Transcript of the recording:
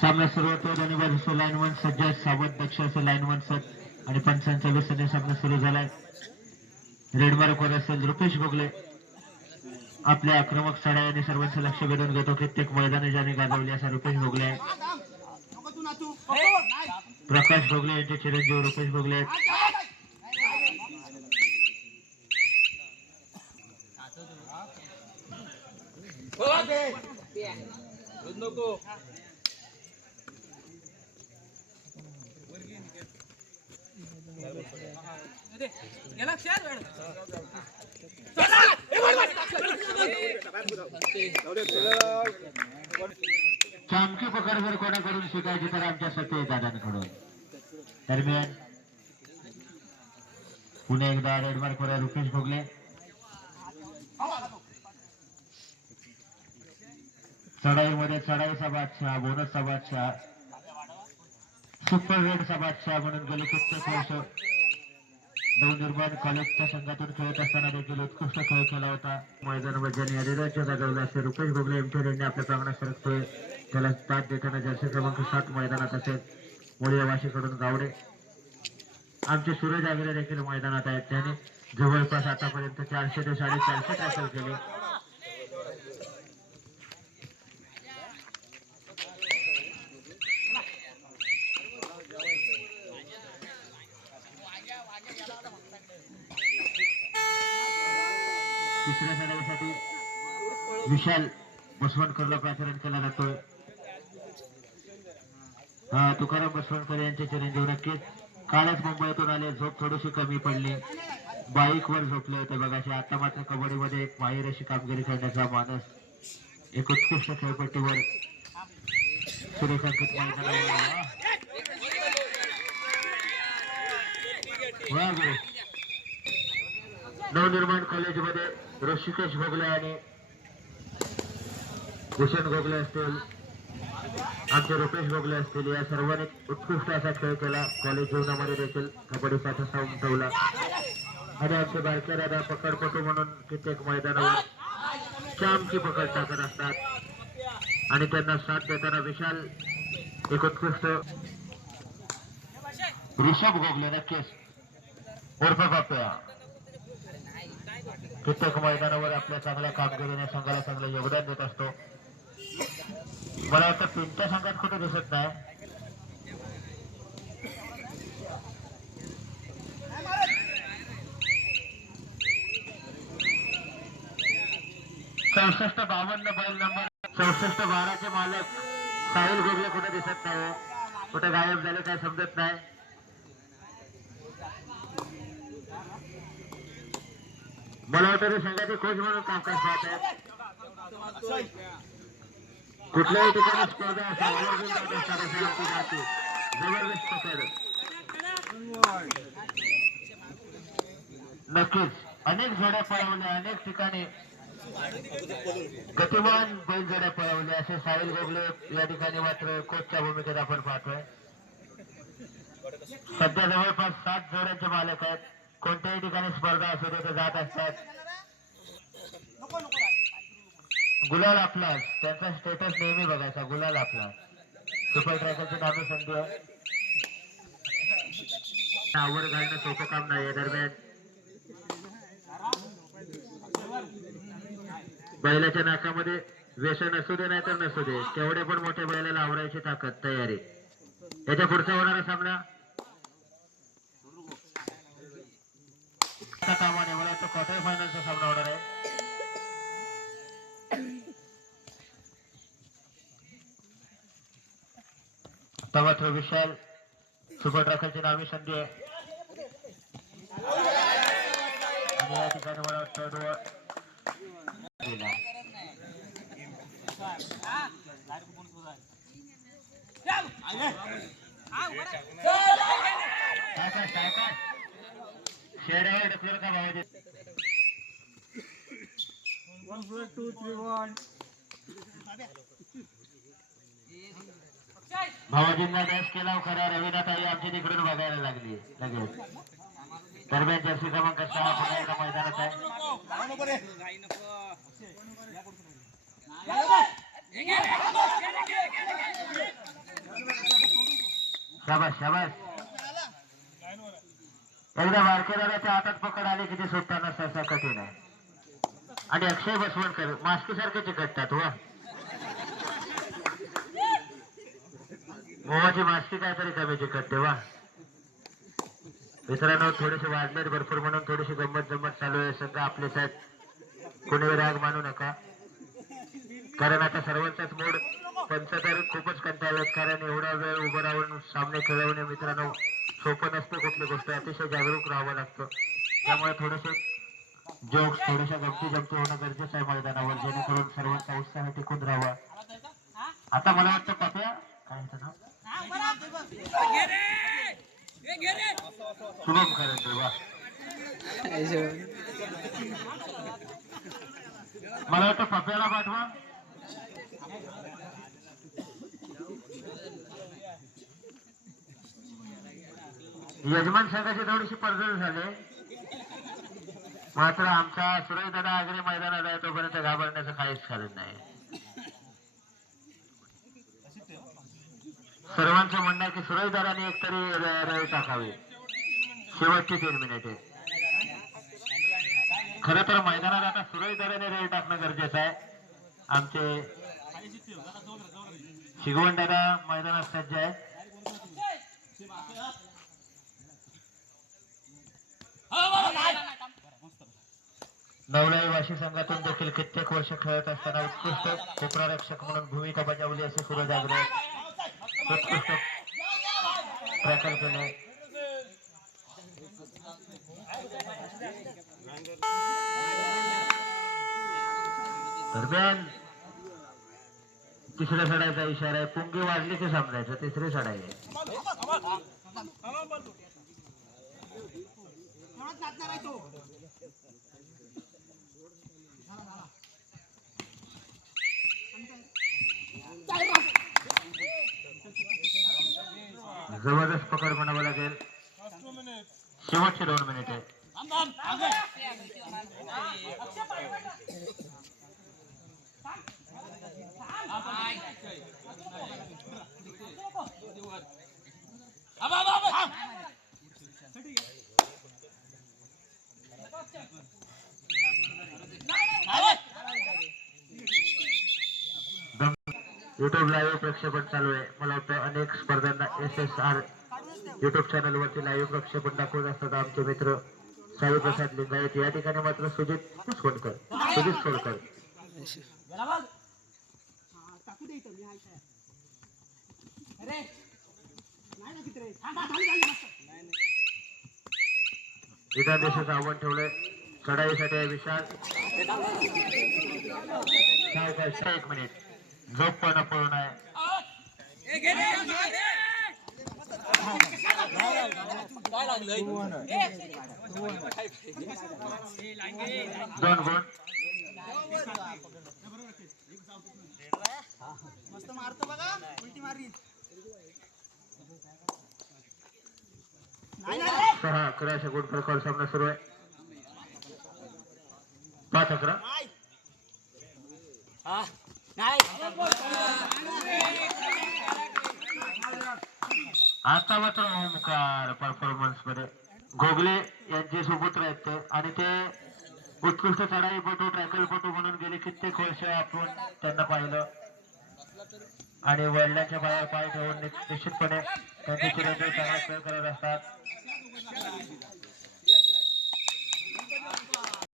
सामना सुरू होतो दोन्ही बाजूचे लाईन वन सज्ज सावध दक्ष असेल लाईन वन सज्ज आणि पंचांच्या व्यसने सामना सुरू झालाय. रेड मार्क वर असेल रुपेश भोगले आपल्या आक्रमक साड्या आणि सर्वांचं लक्ष वेधून घेतो. कित्येक मैदानी ज्याने गाजवली असा रुपेश भोगले आहे. प्रकाश भोगले यांचे चिरंजीव रुपेश भोगले आहेत. हो, चामकी पकड जर कोणाकडून शिकायची तर आमच्या सत्य दादांकडून. दरम्यान पुन्हा एकदा रेडमार्क वर रुपेश भोगले. चढाईमध्ये चढाईचा बादशाह बोनसचा बादशाह सुपर रेडचा बादशाह म्हणून गेले कित्येक वर्ष नवनिर्माण कॉलेजच्या संघातून खेळत असताना देखील उत्कृष्ट खेळ केला होता. मैदानामध्ये ज्यांनी अधिराज्य गाजवले असे रुपेश भोगले एमचे यांनी आपल्या प्रांगणात सरकतोय त्याला साथ देताना जर्सी क्रमांक सात मैदानात असेल. मोळी गावडे. आमचे सूरज आगिरे देखील मैदानात आहेत. त्याने जवळपास आतापर्यंत चारशे ते साडेचारशे टॅकल केले. तिसऱ्या सराईसाठी विशाल बसवणकरला प्राचारण केला जातोय. हा तुकाराम बसवणकर यांचे चिरंजीव नक्कीच कालच मुंबईतून आले. झोप थोडीशी कमी पडली. बाईक वर झोपले होते बघाशी आता मात्र कबड्डीमध्ये एक माहीर अशी कामगिरी करण्याचा मानस एक उत्कृष्ट खेळपट्टीवर सुरेखांकित मैदानावर वा गुरु. नवनिर्माण कॉलेजमध्ये ऋषिकेश भोगले आणि भूषण भोगले असतील आमचे रुपेश भोगले असतील या सर्वांनी उत्कृष्ट असा खेळ केला. कॉलेज जीवनामध्ये देखील कबड्डीसाठी ठसा उमटवला आणि आमचे बारके दादा पकडपटू म्हणून कित्येक मैदानावर चामची पकड टाकत असतात. आणि त्यांना साथ देताना विशाल एक उत्कृष्ट ऋषभ गोगले नक्कीच. उर्फ बापया कित्येक मैदानावर आपल्या चांगल्या कामगिरीने संघाला चांगलं योगदान देत असतो. मला वाटतं पिंट्या संघात कुठे दिसत नाही. चौसष्ट बावन्न बैल नंबर, चौसष्ट बाराचे मालक साहिल गोगले कुठे दिसत नाही कुठे गायब काय समजत नाही. मला वाटतं ते संघाचे कोच म्हणून कामकाज पाहत आहेत कुठल्याही ठिकाणी स्पर्धा जबरदस्त पकड नक्कीच. अनेक जोड्या पळवल्या अनेक ठिकाणी गतिमान बैलजोड्या पळवल्या असे साहिल गोगले या ठिकाणी मात्र कोचच्या भूमिकेत आपण पाहतोय. सध्या जवळपास सात जोड्यांचे मालक आहेत. कोणत्याही ठिकाणी स्पर्धा असू दे ते जात असतात. गुलाल आपलाच त्यांचा स्टेटस नेहमी बघायचा गुलाल आपला. सुपर ट्रॅकरची नावे संधी आहे आवड घालणं सोपं काम नाही दरम्यान. बैलाच्या नाकामध्ये व्यसन असू दे नाही तर नसू दे. केवढे पण मोठ्या बैलाला आवरायची ताकद तयारी. याच्या पुढचा होणारा सामना? आता कामाने मला वाटतं क्वार्टर फायनलचा सामना होणार आहे आता मात्र विशाल सुपर ट्रॅकरची नावी संधी आहे आणि या ठिकाणी मला वाटतं भावाजींना बॅस केला खरा रवीनाताई आमची तिकडून बघायला लागली. लगेच. दरम्यान जर्सी क्रमांक सहा पुण्याच्या मैदानात आहे. शाबास शाबास. एकदा वारकेदाराच्या हातात पकड आले की ते सुटताना सहसा कठीण आहे. आणि अक्षय बसवणकर मास्की सारखे चिकटतात हो. वा मोहाची मास्की काहीतरी कमी चिकटते वा. मित्रांनो थोडेसे वाढलेत भरपूर म्हणून थोडीशी गंमत जम्मत चालू आहे. सगळं आपले साहेब कोणी राग मानू नका. कारण आता सर्वांचाच मूड पंच तर खूपच कंटाळलेत. कारण एवढा वेळ उभं राहून सामने खेळवणे मित्रांनो सोपं नसतं कुठली गोष्ट. अतिशय जागरूक राहावं लागतं. त्यामुळे थोडस जोक्स थोड्याशा गमती जमती होणं गरजेचं आहे मैदानावर. जेणेकरून सर्वांचा उत्साह टिकून राहावा. आता मला वाटतं पाप्या काय होतं ना शुभम करंजे वा. मला वाटतं पाप्याला पाठवा. यजमान संघाची थोडीशी पडझड झाली. मात्र आमचा सुरेश दादा आगरे मैदानात आहे तोपर्यंत घाबरण्याचं काहीच कारण नाही. सर्वांचं म्हणणं आहे की सुरेश दादाने एकतरी रवी टाकावी. शेवटची तीन मिनिटे. खर तर मैदानात आता सुरेश दराने रेल टाकणं गरजेचं आहे. आमचे शिगवण दादा मैदानात सज्ज आहे नवलाई वाशी संघातून देखील कित्येक वर्ष खेळत असताना उत्कृष्ट क्षेत्ररक्षक म्हणून भूमिका बजावली असे सूरज आग्रे उत्कृष्ट प्रकल्पने. दरम्यान तिसऱ्या सडायचा इशारा आहे. पुंगी वाढली की समजायचं? तिसरी सडाई जबरदस्त पकड म्हणावं लागेल शेवटचे दोन मिनिटे युट्यूब लाईव्ह प्रक्षेपण चालू आहे. मला वाटतं अनेक स्पर्धांना S S R YouTube channel वरती लाईव्ह प्रक्षेपण दाखवत असतात आमचे मित्र. साई प्रसाद लिंगायत. या ठिकाणी मात्र सुजित सोडकर सुजित सोडकर. विधान देशाचं आव्हान ठेवलंय. चढाईसाठी विशाल. एक मिनिट. झोप पण पूर्ण आहे दोन गुण मस्त मारतो बघा उलटी मारली सहा अकरा अशा गुण प्रकार सामना सुरू आहे. पाच अकरा. आता मात्र ओमकार परफॉर्मन्समध्ये. गोगले यांचे सुपुत्र आहेत ते. आणि ते उत्कृष्ट चढाईपटू ट्रॅकलपटू म्हणून गेले कित्येक वर्ष आपण त्यांना पाहिलं. आणि वडिलांच्या पायावर पाय ठेवून निश्चितपणे त्यांचे चिरंजीव चांगला खेळ करत असतात.